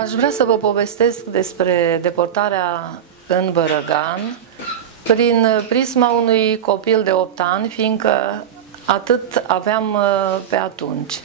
Aș vrea să vă povestesc despre deportarea în Bărăgan prin prisma unui copil de 8 ani, fiindcă atât aveam pe atunci.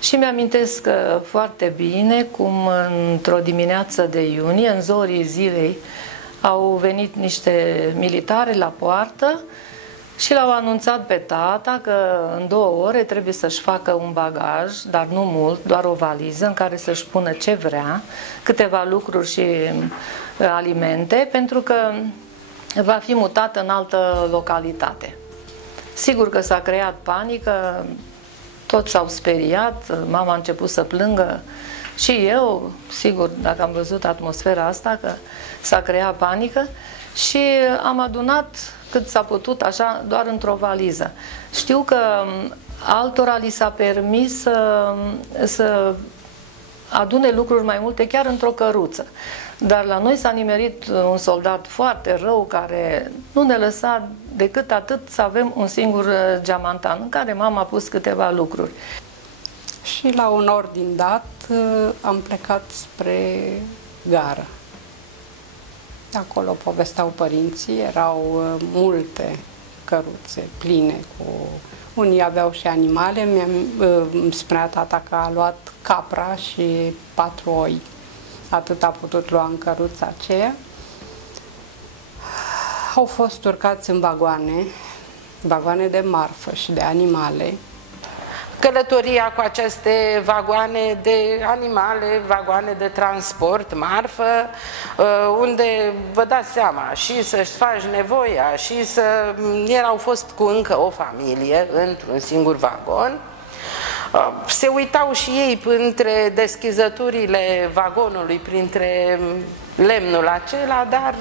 Și mi-amintesc foarte bine cum într-o dimineață de iunie, în zorii zilei, au venit niște militari la poartă și l-au anunțat pe tata că în 2 ore trebuie să-și facă un bagaj, dar nu mult, doar o valiză în care să-și pună ce vrea, câteva lucruri și alimente, pentru că va fi mutat în altă localitate. Sigur că s-a creat panică, toți s-au speriat, mama a început să plângă și eu, sigur, dacă am văzut atmosfera asta, că s-a creat panică și am adunat cât s-a putut, așa, doar într-o valiză. Știu că altora li s-a permis să adune lucruri mai multe chiar într-o căruță. Dar la noi s-a nimerit un soldat foarte rău care nu ne lăsa decât atât să avem un singur geamantan în care mama a pus câteva lucruri. Și la un ordin dat am plecat spre gară. Acolo povesteau părinții, erau multe căruțe pline cu... Unii aveau și animale, îmi spunea tata că a luat capra și 4 oi. Atât a putut lua în căruța aceea. Au fost urcați în vagoane de marfă și de animale. Călătoria cu aceste vagoane de animale, vagoane de transport, marfă, unde vă dați seama și să-și faci nevoia și să... Au fost cu încă o familie într-un singur vagon. Se uitau și ei între deschizăturile vagonului, printre lemnul acela, dar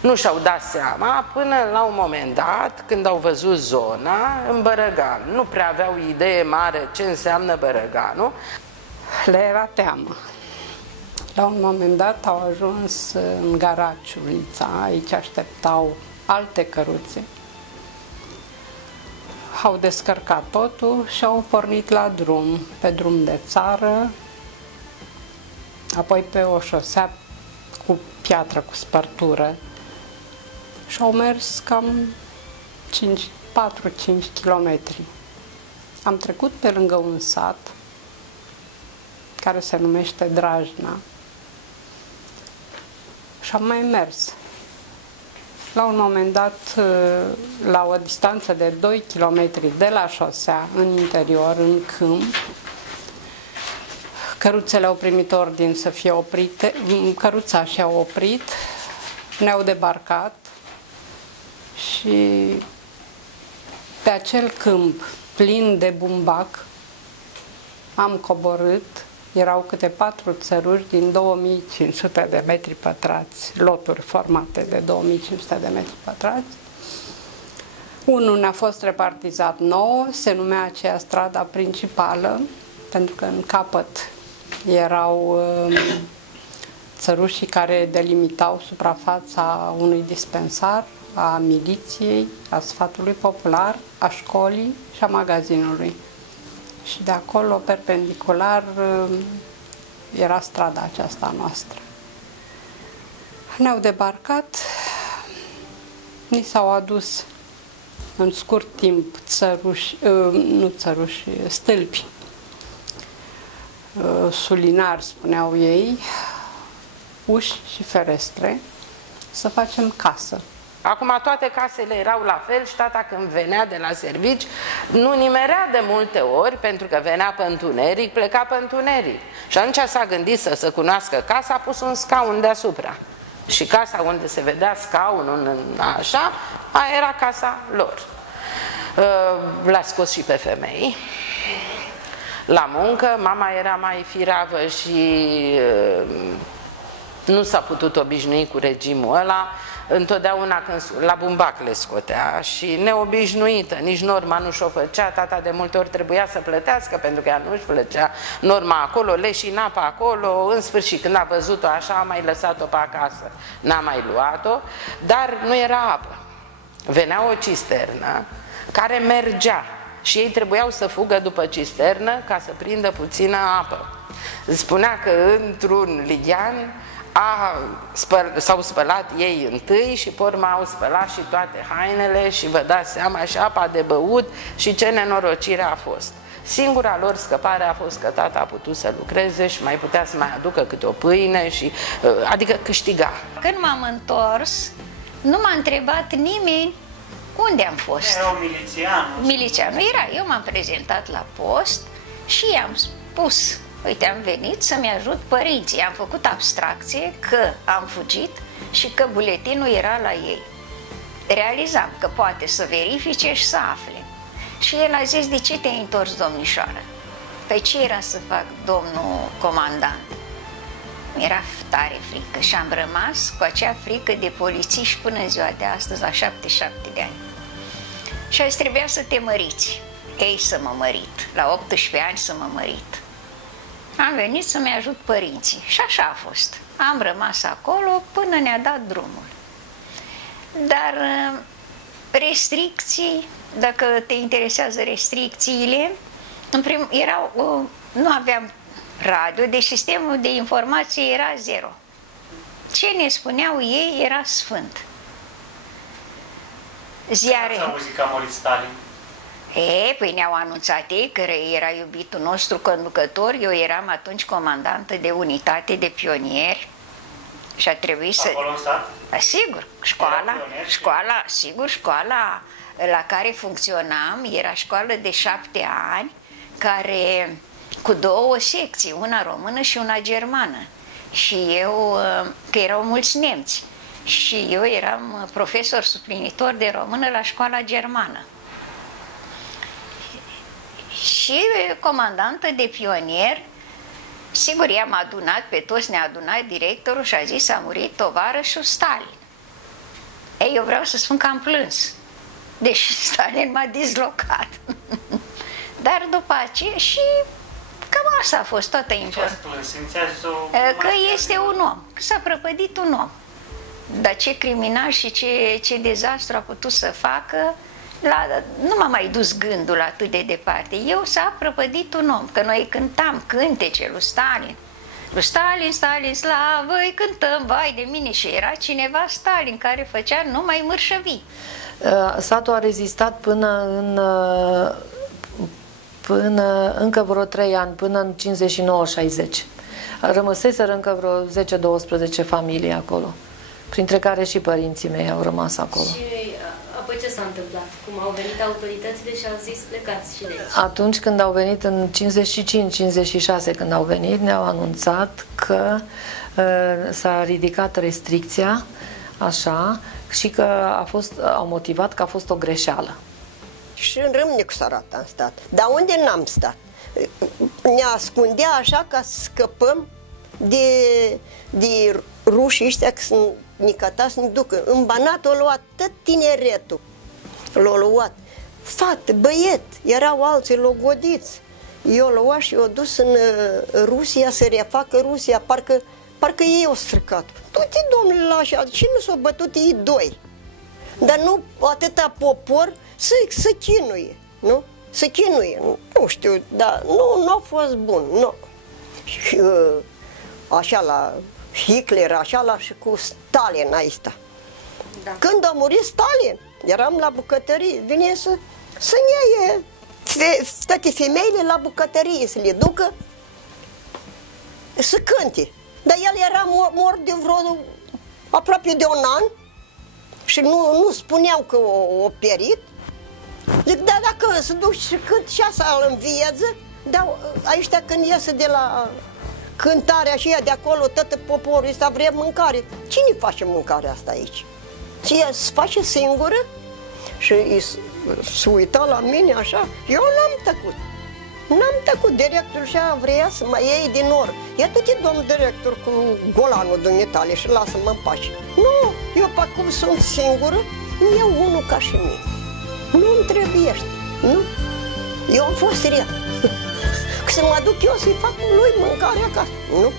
nu și-au dat seama până la un moment dat, când au văzut zona în Bărăgan. Nu prea aveau idee mare ce înseamnă Bărăganul. Le era teamă. La un moment dat au ajuns în gara Ciulița, aici așteptau alte căruțe. Au descărcat totul și au pornit la drum, pe drum de țară, apoi pe o șosea cu piatră, cu spărtură. Și au mers cam 4-5 kilometri. Am trecut pe lângă un sat care se numește Drajna și am mai mers. La un moment dat, la o distanță de 2 km de la șosea, în interior, în câmp, căruțele au primit ordin să fie oprite, căruța și-au oprit, ne-au debarcat și pe acel câmp plin de bumbac am coborât. Erau câte 4 țăruri din 2500 de metri pătrați, loturi formate de 2500 de metri pătrați. Unul ne-a fost repartizat nouă, se numea aceea strada principală, pentru că în capăt erau țărușii care delimitau suprafața unui dispensar, a miliției, a sfatului popular, a școlii și a magazinului. Și de acolo, perpendicular, era strada aceasta noastră. Ne-au debarcat, ni s-au adus în scurt timp stâlpi, sulinari, spuneau ei, uși și ferestre, să facem casă. Acum toate casele erau la fel și tata când venea de la servici nu nimerea de multe ori, pentru că venea pe întuneric, pleca pe întuneric. Și atunci s-a gândit să cunoască casa, a pus un scaun deasupra. Și casa unde se vedea scaunul așa, aia era casa lor. L-a scos și pe femei la muncă, mama era mai firavă și nu s-a putut obișnui cu regimul ăla. Întotdeauna când la bumbac le scotea și neobișnuită, nici norma nu și-o făcea, tata de multe ori trebuia să plătească pentru că ea nu-și plăcea norma acolo, leși în apă acolo, în sfârșit când a văzut-o așa a mai lăsat-o pe acasă, n-a mai luat-o, dar nu era apă. Venea o cisternă care mergea și ei trebuiau să fugă după cisternă ca să prindă puțină apă. spunea că într-un lighean s-au spălat ei întâi și pe urmă au spălat și toate hainele și vă dați seama și apa de băut și ce nenorocire a fost. Singura lor scăpare a fost că tata a putut să lucreze și mai putea să mai aducă câte o pâine, și, adică câștiga. Când m-am întors, nu m-a întrebat nimeni unde am fost. Era milițianul. Milițianul era. Eu m-am prezentat la post și i-am spus: uite, am venit să-mi ajut părinții. Am făcut abstracție că am fugit și că buletinul era la ei. Realizam că poate să verifice și să afle. Și el a zis: de ce te-ai întors, domnișoară? Păi ce era să fac, domnul comandant? Mi-era tare frică și am rămas cu acea frică de polițiști până în ziua de astăzi, la 77 de ani. Și azi trebuia să te măriți. Ei, să mă mărit. La 18 ani să mă mărit. Am venit să-mi ajut părinții și așa a fost. Am rămas acolo până ne-a dat drumul. Dar restricții, dacă te interesează restricțiile, nu aveam radio, deci sistemul de informație era zero. Ce ne spuneau ei era sfânt. Ziare. Ați auzit că a murit Stalin? Păi ne-au anunțat ei că era iubitul nostru conducător. Eu eram atunci comandantă de unitate de pionieri și a trebuit să... Acolo în sat? Sigur, școala la care funcționam era școală de 7 ani, care cu 2 secții, una română și una germană. Și eu, că erau mulți nemți, și eu eram profesor suplinitor de română la școala germană. Și comandantă de pionier, sigur, i-am adunat pe toți, ne-a adunat directorul și a zis: a murit tovarășul Stalin. Ei, eu vreau să spun că am plâns, deși Stalin m-a dislocat. Dar după aceea și cam asta a fost toată informația. Că este un om, că s-a prăpădit un om. Dar ce criminal și ce dezastru a putut să facă, nu m-a mai dus gândul atât de departe. S-a prăpădit un om, că noi cântam cântece lui Stalin. Lui Stalin, Stalin, slavă, îi cântăm, vai de mine, și era cineva, Stalin, care făcea numai mărșăvii. Satul a rezistat până încă vreo 3 ani, până în 59-60. Rămăseseră încă vreo 10-12 familii acolo, printre care și părinții mei au rămas acolo. Și apoi ce s-a întâmplat? Cum au venit autoritățile și au zis: plecați și de aici? Atunci când au venit, în 55-56, când au venit, ne-au anunțat că s-a ridicat restricția, așa, și că au motivat că a fost o greșeală. Și în Râmnicu Sărat am stat. Dar unde n-am stat? Ne ascundea așa ca să scăpăm de rușii ăștia, că sunt nicăta să ne ducă. În Banat o luat tot tineretul. L-a luat. Fată, băiet, erau alții logodiți. Eu l-a luat și i-a dus în Rusia să refacă Rusia. Parcă ei au stricat. Du-te, domnule, la așa. Și nu s-au bătut ei 2. Dar nu atâta popor să chinuie, nu? Să chinuie, nu știu, dar nu a fost bun, nu. Și așa la Hitler, așa la și cu Stalin aici. Da. Când a murit Stalin, eram la bucătărie, vine să ne ia toate femeile la bucătărie, să le ducă să cânte. Dar el era mort de vreo aproape de 1 an și nu spuneau că o pierit. Zic, da, dacă se duc și cânt și asta îl învieză, dar ăștia când iese de la cântarea și ea de acolo, tot poporul ăsta vrea mâncare. Cine face mâncarea asta aici? Ție se face singură? Și se uita la mine așa, eu n-am tăcut. N-am tăcut, directorul și-a vrea să mă iei din or. Ia du-te, domn director, cu golanul dumneitale și lasă-mă în pace. Nu, eu pe acum sunt singură, îmi iau unul ca și mine. Nu-mi trebuiește, nu? Eu am fost rea. Că să mă duc eu să-i fac lui mâncare acasă, nu?